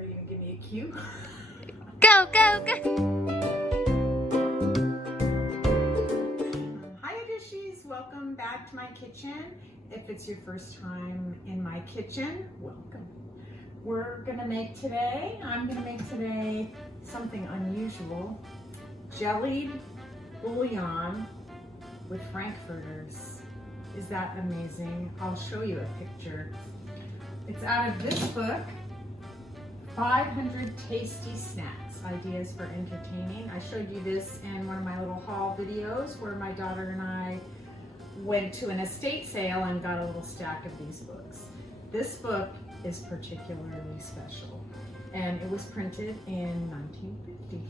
Are you gonna give me a cue? Go, go, go! Hi Dishies, welcome back to my kitchen. If it's your first time in my kitchen, welcome. I'm gonna make today something unusual. Jellied bouillon with frankfurters. Is that amazing? I'll show you a picture. It's out of this book, 500 Tasty Snacks, Ideas for Entertaining. I showed you this in one of my little haul videos where my daughter and I went to an estate sale and got a little stack of these books. This book is particularly special, and it was printed in 1950.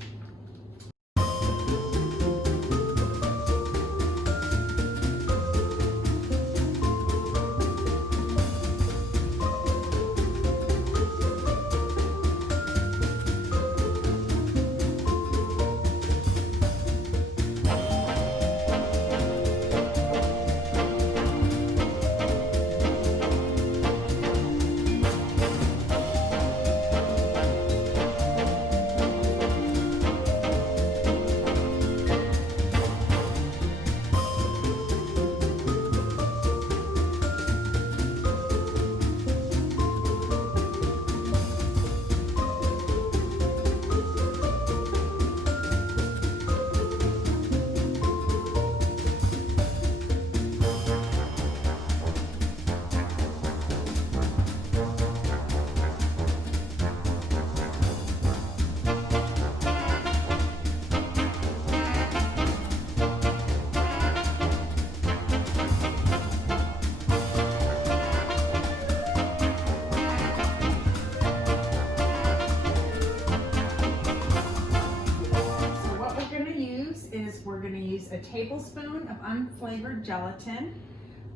We're going to use a tablespoon of unflavored gelatin.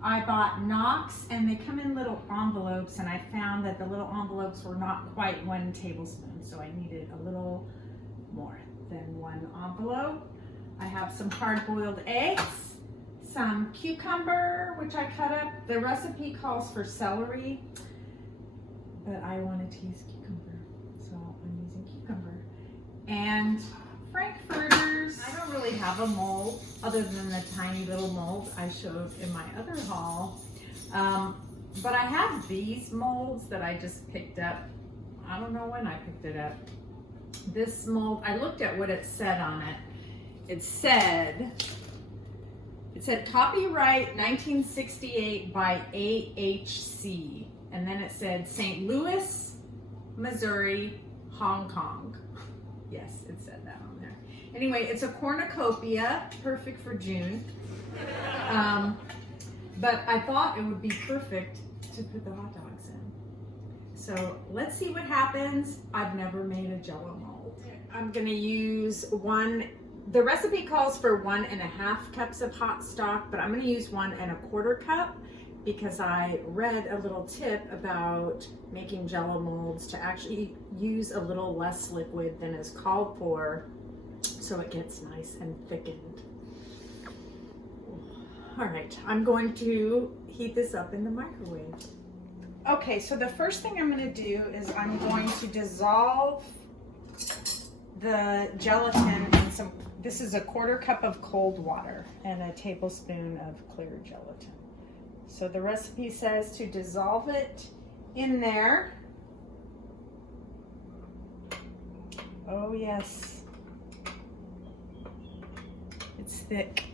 I bought Knox, and they come in little envelopes, and I found that the little envelopes were not quite 1 tablespoon, so I needed a little more than 1 envelope. I have some hard-boiled eggs, some cucumber, which I cut up. The recipe calls for celery, but I wanted to use cucumber, so I'm using cucumber. And frankfurters. I don't really have a mold other than the tiny little mold I showed in my other haul. But I have these molds that I just picked up. I don't know when I picked it up. This mold, I looked at what it said on it. It said copyright 1968 by AHC. And then it said St. Louis, Missouri, Hong Kong. Yes, it said that on there. Anyway, it's a cornucopia, perfect for June. But I thought it would be perfect to put the hot dogs in. So let's see what happens. I've never made a Jell-O mold. I'm gonna use the recipe calls for 1.5 cups of hot stock, but I'm gonna use 1.25 cups because I read a little tip about making Jell-O molds to actually use a little less liquid than is called for, so it gets nice and thickened. All right, I'm going to heat this up in the microwave. Okay, so the first thing I'm gonna do is I'm going to dissolve the gelatin in some, this is a 1/4 cup of cold water and a tablespoon of clear gelatin. So the recipe says to dissolve it in there. Oh yes, it's thick.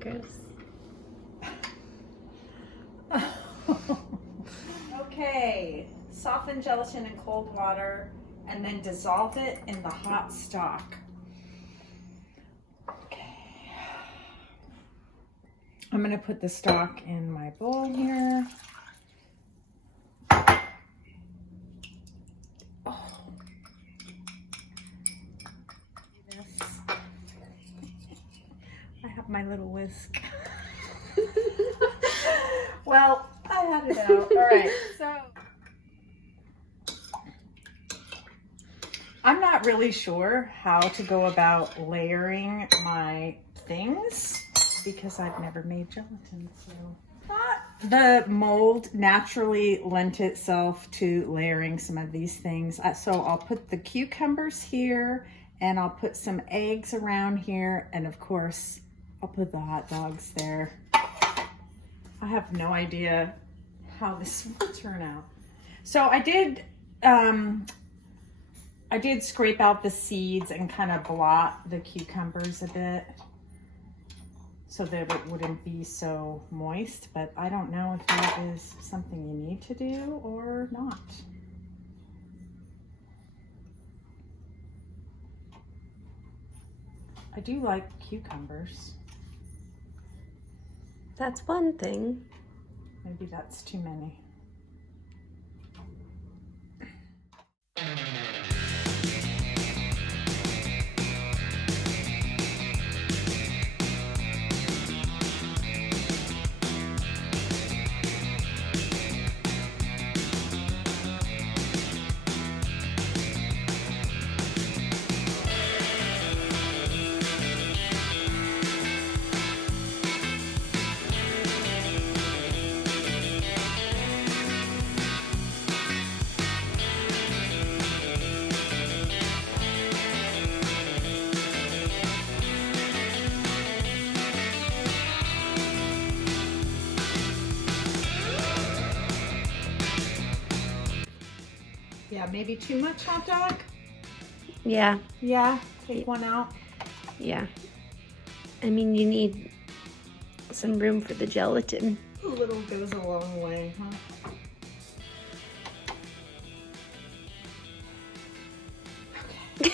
Gross. Okay, soften gelatin in cold water and then dissolve it in the hot stock. Okay. I'm gonna put the stock in my bowl here. Oh. I have my little whisk. Well, I had it out. All right, so I'm not really sure how to go about layering my things. because I've never made gelatin. So the mold naturally lent itself to layering some of these things. So I'll put the cucumbers here, and I'll put some eggs around here, and of course I'll put the hot dogs there. I have no idea how this will turn out. So I did scrape out the seeds and kind of blot the cucumbers a bit so that it wouldn't be so moist, but I don't know if that is something you need to do or not. I do like cucumbers. That's one thing. Maybe that's too many. Yeah, maybe too much hot dog? Yeah. Yeah, take one out. Yeah. I mean, you need some room for the gelatin. A little goes a long way, huh? Okay.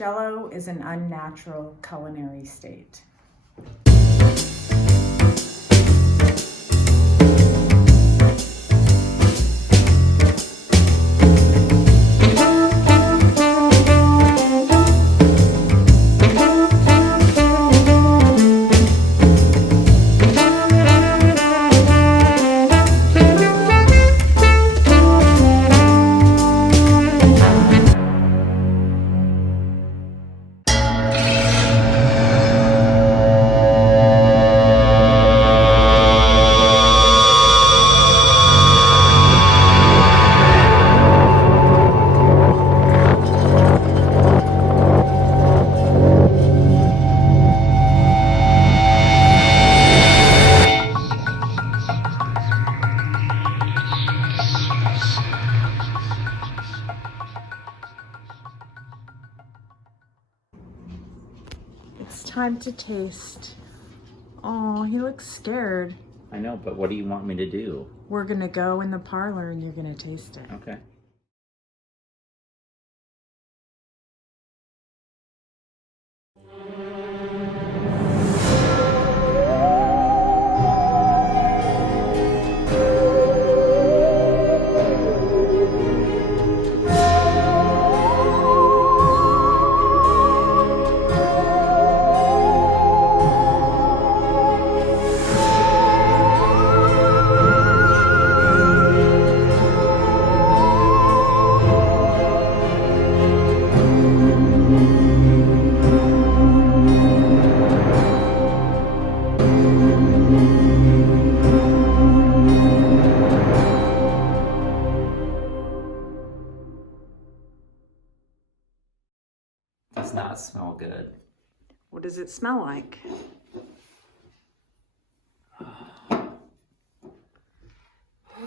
Jell-O is an unnatural culinary state. It's time to taste. Oh, he looks scared. I know, but what do you want me to do? We're gonna go in the parlor and you're gonna taste it. Okay. does not smell good. What does it smell like? Look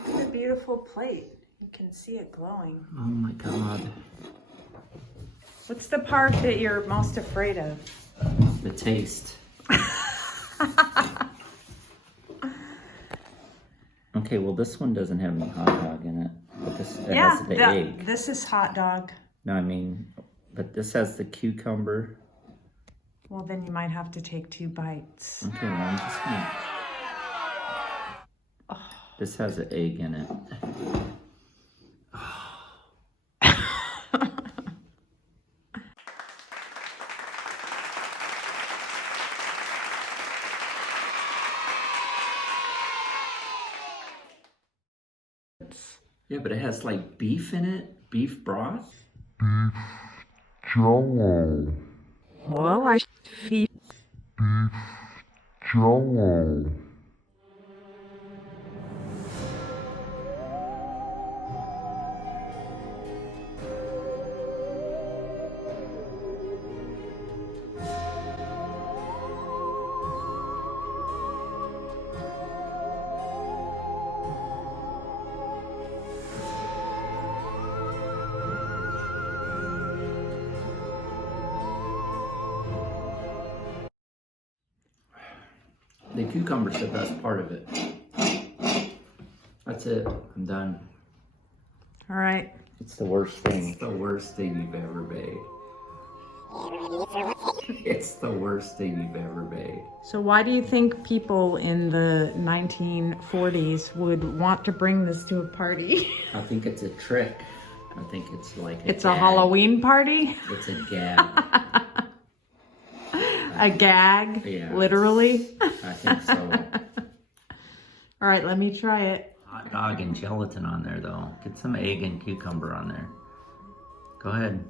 at the beautiful plate. You can see it glowing. Oh my God. What's the part that you're most afraid of? The taste. Okay, well this one doesn't have any hot dog in it. But this it has the egg. This is hot dog. No, I mean, but this has the cucumber. Well, then you might have to take 2 bites. Okay, well I'm just gonna... This has an egg in it. Yeah, but it has like beef in it, beef broth. Jello. Well, I feel Jello. The cucumber's the best part of it. That's it. I'm done. all right. It's the worst thing. It's the worst thing you've ever made. It's the worst thing you've ever made. So why do you think people in the 1940s would want to bring this to a party? I think it's a trick. I think it's like It's a gag. Halloween party? It's a gag. A gag? Yeah. Literally? I think so. All right, let me try it. Hot dog and gelatin on there though. Get some egg and cucumber on there. Go ahead.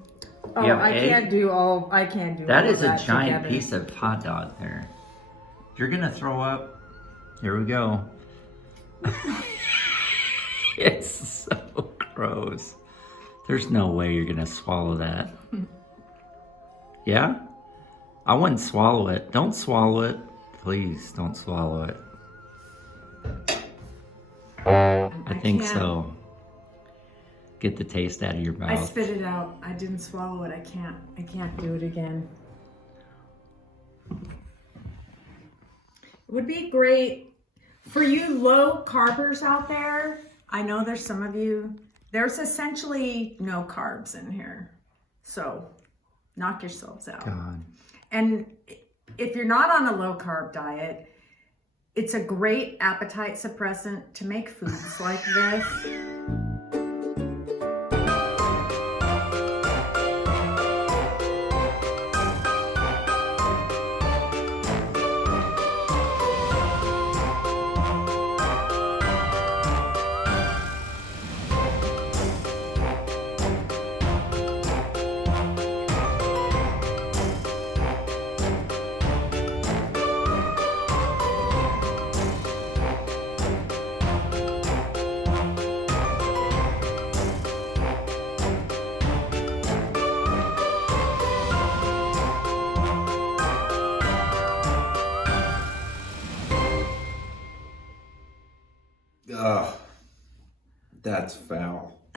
Oh, You have I egg? can't do all That of is a that giant together. piece of hot dog there. You're gonna throw up. Here we go. It's so gross. There's no way you're gonna swallow that. Yeah? I wouldn't swallow it. Don't swallow it. Please don't swallow it. I think can't. so. Get the taste out of your I mouth. spit it out. I didn't swallow it. I can't do it again. It would be great for you low carbers out there. I know there's some of you. There's essentially no carbs in here. So knock yourselves out. God. And if you're not on a low carb diet, it's a great appetite suppressant to make foods like this. Ugh, that's foul.